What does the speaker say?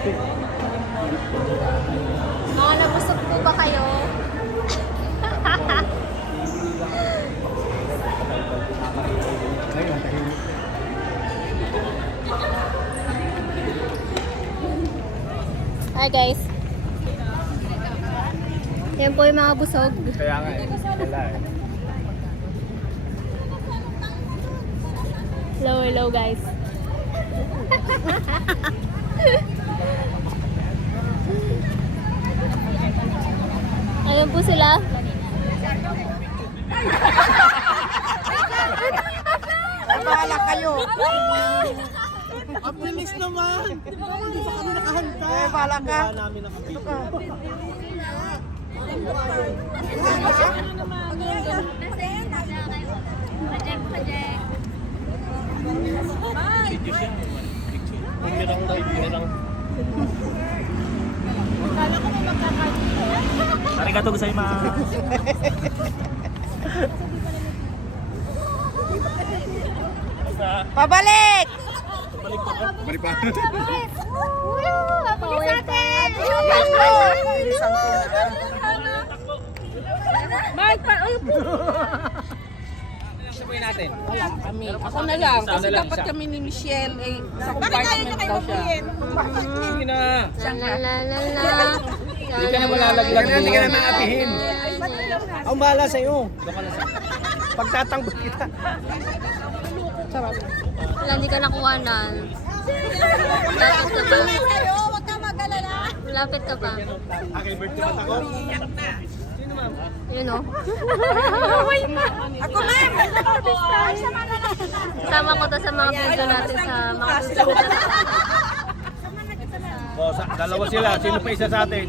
Mga nabusog po ba kayo? Hi guys. Yan po yung mga busog. Kaya nga eh. Wala eh. Hello, hello guys. Ayan po sila. Bahala kayo. Ang bilis naman! Hindi pa kami nakahanda. Bahala ka. Wala namin nakabili. Ito ka. Video siya. Pumirang daw, pumirang. Arigato gozaimasu. Pabalik! Balik pa. Power pa. Mike, Sabuhin natin. kami. Ako na lang. Kasi dapat kami ni Michelle eh. Sa compartment daw siya. Sige na. La la la la. Hindi ka na malalaglag. Hindi ka na naapihin. Ang bahala sa'yo. Pagtatanggol kita. Sarap. Wala, hindi ka nakuhanan. Lapit ka pa. Lapit ka pa. Okay, birthday ba't ako? Sino ma'am? Yun o. Ako ma'am! Sama ko to sa mga video natin sa mga susunod na. Dalawa sila. Sino pa isa sa atin?